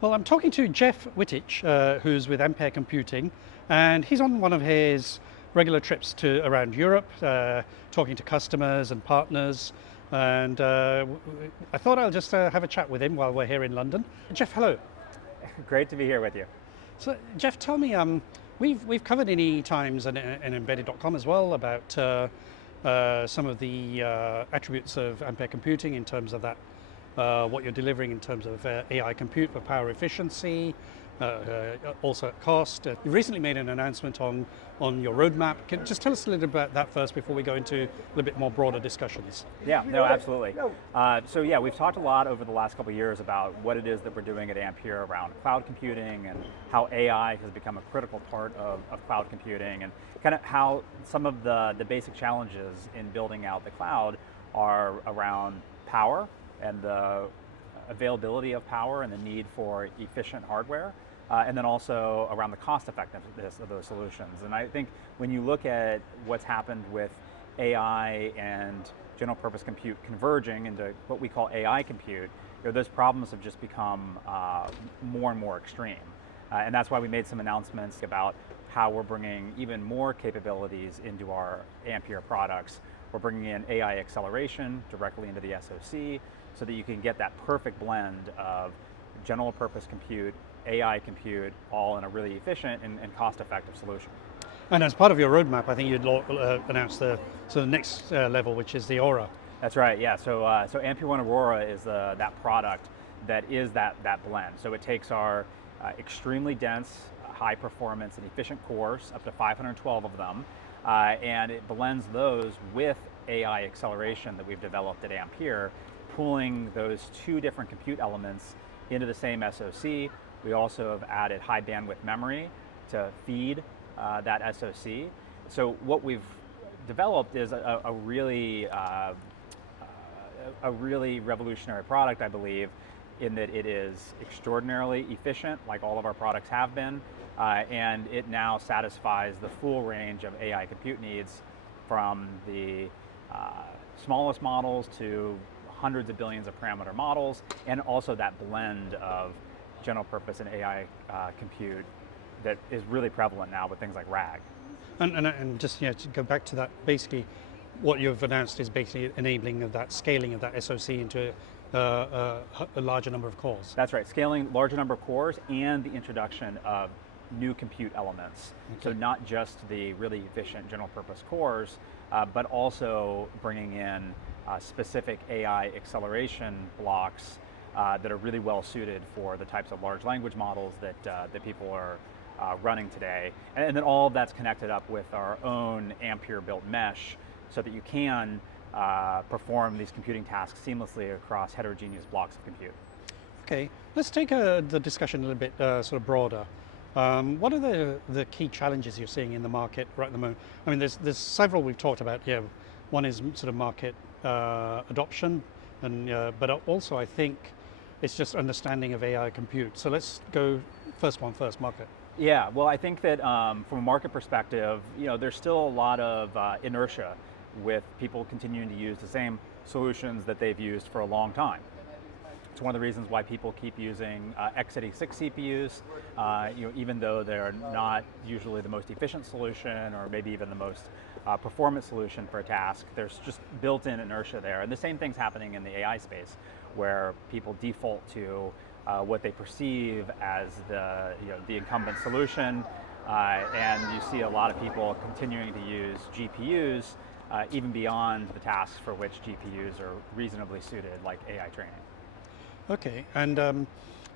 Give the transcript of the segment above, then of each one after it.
Well, I'm talking to Jeff Wittich, who's with Ampere Computing, and he's on one of his regular trips to around Europe, talking to customers and partners. And I thought I'll just have a chat with him while we're here in London. Jeff, hello. Great to be here with you. So, Jeff, tell me, we've covered any times and embedded.com as well about some of the attributes of Ampere Computing in terms of that. What you're delivering in terms of AI compute for power efficiency, also at cost. You recently made an announcement on your roadmap. Can you just tell us a little bit about that first before we go into a little bit more broader discussions? Yeah, no, absolutely. So yeah, we've talked a lot over the last couple of years about what it is that we're doing at Ampere around cloud computing and how AI has become a critical part of cloud computing, and kind of how some of the basic challenges in building out the cloud are around power and the availability of power and the need for efficient hardware, and then also around the cost effectiveness of those solutions. And I think when you look at what's happened with AI and general purpose compute converging into what we call AI compute, those problems have just become more and more extreme. And that's why we made some announcements about how we're bringing even more capabilities into our Ampere products. We're bringing in AI acceleration directly into the SoC, so that you can get that perfect blend of general purpose compute, AI compute, all in a really efficient and cost-effective solution. And as part of your roadmap, I think you'd announced the next level, which is the Aura. That's right, yeah. So Ampere One Aurora is that product that is that blend. So it takes our extremely dense, high performance and efficient cores, up to 512 of them, and it blends those with AI acceleration that we've developed at Ampere, pulling those two different compute elements into the same SoC. We also have added high bandwidth memory to feed that SoC. So what we've developed is a really revolutionary product, I believe, in that it is extraordinarily efficient, like all of our products have been, and it now satisfies the full range of AI compute needs, from the smallest models to hundreds of billions of parameter models, and also that blend of general purpose and AI compute that is really prevalent now with things like RAG. And just to go back to that, basically what you've announced is basically enabling of that scaling of that SoC into a larger number of cores. That's right, scaling larger number of cores and the introduction of new compute elements. Okay. So not just the really efficient general purpose cores, but also bringing in specific AI acceleration blocks that are really well suited for the types of large language models that people are running today. And then all of that's connected up with our own Ampere built mesh, so that you can perform these computing tasks seamlessly across heterogeneous blocks of compute. Okay, let's take the discussion a little bit sort of broader. What are the key challenges you're seeing in the market right at the moment? I mean, there's several we've talked about. Yeah, one is sort of market adoption, and but also I think it's just understanding of AI compute. So let's go first, market. Yeah, well, I think that from a market perspective, there's still a lot of inertia with people continuing to use the same solutions that they've used for a long time. It's one of the reasons why people keep using x86 CPUs, even though they're not usually the most efficient solution, or maybe even the most performance solution for a task. There's just built-in inertia there. And the same thing's happening in the AI space, where people default to what they perceive as the incumbent solution, and you see a lot of people continuing to use GPUs even beyond the tasks for which GPUs are reasonably suited, like AI training. Okay, and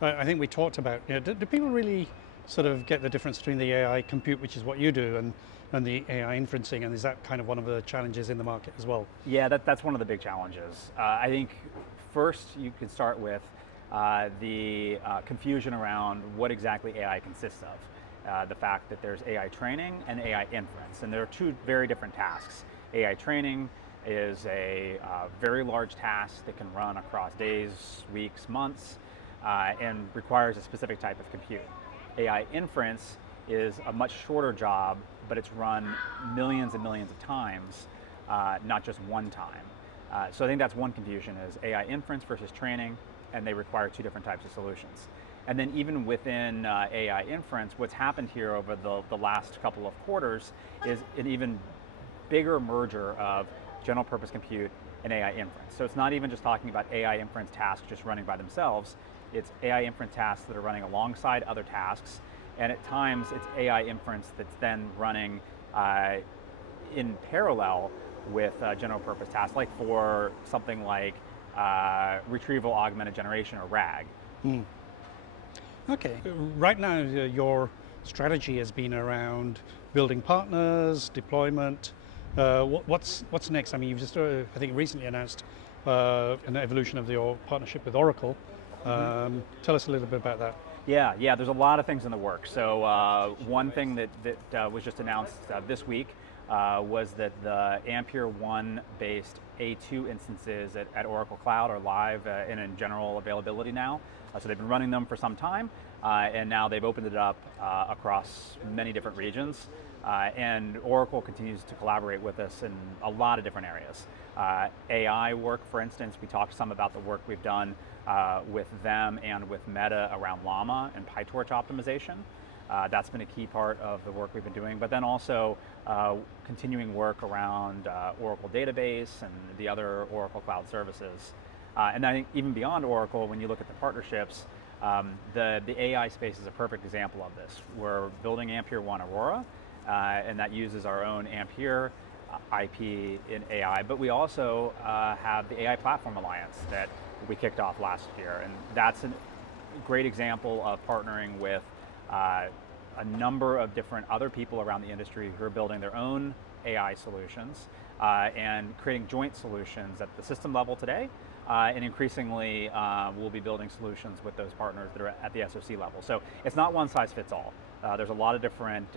I think we talked about, do people really sort of get the difference between the AI compute, which is what you do, and the AI inferencing, and is that kind of one of the challenges in the market as well? Yeah, that's one of the big challenges. I think first you could start with the confusion around what exactly AI consists of. The fact that there's AI training and AI inference, and there are two very different tasks. AI training is a very large task that can run across days, weeks, months, and requires a specific type of compute. AI inference is a much shorter job, but it's run millions and millions of times, not just one time. So I think that's one confusion, is AI inference versus training, and they require two different types of solutions. And then even within AI inference, what's happened here over the last couple of quarters is an even bigger merger of general purpose compute and AI inference. So it's not even just talking about AI inference tasks just running by themselves, it's AI inference tasks that are running alongside other tasks, and at times it's AI inference that's then running in parallel with general purpose tasks, like for something like retrieval augmented generation, or RAG. Okay, right now your strategy has been around building partners, deployment. What's next? I mean, you've just, I think, recently announced an evolution of your partnership with Oracle. Tell us a little bit about that. Yeah, there's a lot of things in the works. So one thing that was just announced this week was that the Ampere 1 based A2 instances at Oracle Cloud are live and in general availability now. So they've been running them for some time, and now they've opened it up across many different regions. And Oracle continues to collaborate with us in a lot of different areas. AI work, for instance, we talked some about the work we've done with them and with Meta around Llama and PyTorch optimization. That's been a key part of the work we've been doing, but then also continuing work around Oracle Database and the other Oracle Cloud services. And I think even beyond Oracle, when you look at the partnerships, the AI space is a perfect example of this. We're building Ampere 1 Aurora, and that uses our own Ampere IP in AI, but we also have the AI Platform Alliance that we kicked off last year, and that's a great example of partnering with a number of different other people around the industry who are building their own AI solutions and creating joint solutions at the system level today, and increasingly we'll be building solutions with those partners that are at the SoC level. So it's not one size fits all. There's a lot of different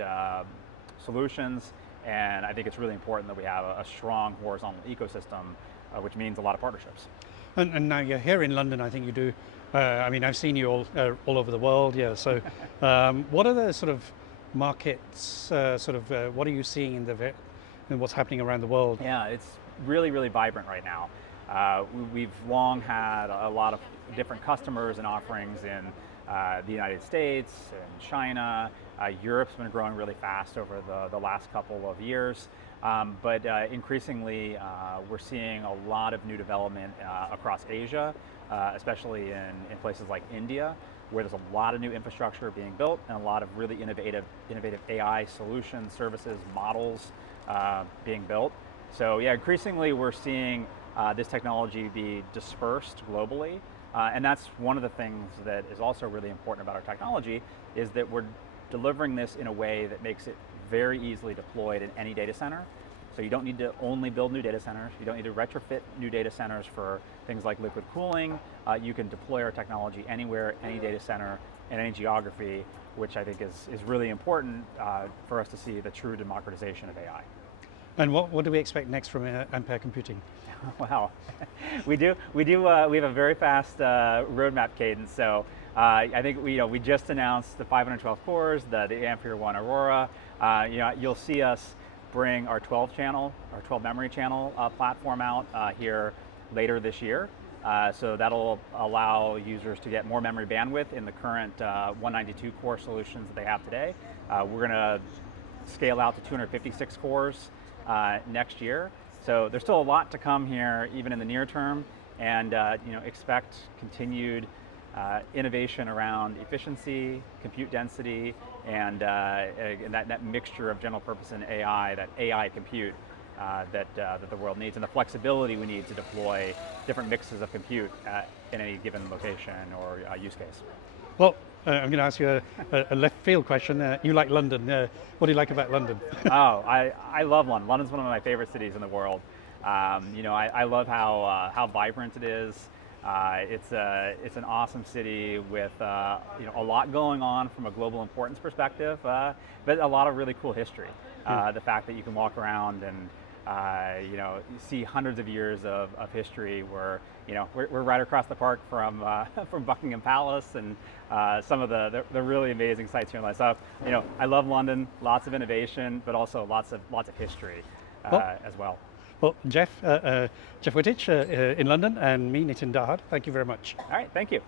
solutions, and I think it's really important that we have a strong horizontal ecosystem, which means a lot of partnerships. And now you're here in London. I think you do. I mean, I've seen you all over the world. Yeah. So, what are the sort of markets? What are you seeing in what's happening around the world? Yeah, it's really, really vibrant right now. We've long had a lot of different customers and offerings in the United States and China. Europe's been growing really fast over the last couple of years. But increasingly, we're seeing a lot of new development across Asia, especially in places like India, where there's a lot of new infrastructure being built and a lot of really innovative AI solutions, services, models being built. So yeah, increasingly we're seeing this technology be dispersed globally. And that's one of the things that is also really important about our technology, is that we're delivering this in a way that makes it very easily deployed in any data center. So you don't need to only build new data centers, you don't need to retrofit new data centers for things like liquid cooling. You can deploy our technology anywhere, any data center, in any geography, which I think is really important for us to see the true democratization of AI. And what do we expect next from Ampere Computing? Wow, we have a very fast roadmap cadence. So I think we just announced the 512 cores, the Ampere 1 Aurora. You'll see us bring our 12 memory channel platform out here later this year. So that'll allow users to get more memory bandwidth in the current 192 core solutions that they have today. We're going to scale out to 256 cores next year. So there's still a lot to come here, even in the near term, and expect continued innovation around efficiency, compute density, and that mixture of general purpose and AI, that AI compute that the world needs, and the flexibility we need to deploy different mixes of compute in any given location or use case. Well, I'm going to ask you a left field question. You like London. What do you like about London? Oh, I love London. London's one of my favorite cities in the world. I love how vibrant it is. It's an awesome city with a lot going on from a global importance perspective, but a lot of really cool history. The fact that you can walk around and you see hundreds of years of history. We're right across the park from Buckingham Palace and some of the really amazing sites here in London. So I love London. Lots of innovation, but also lots of history as well. Well, Jeff Wittich in London, and me, Nitin Dahad, thank you very much. All right, thank you.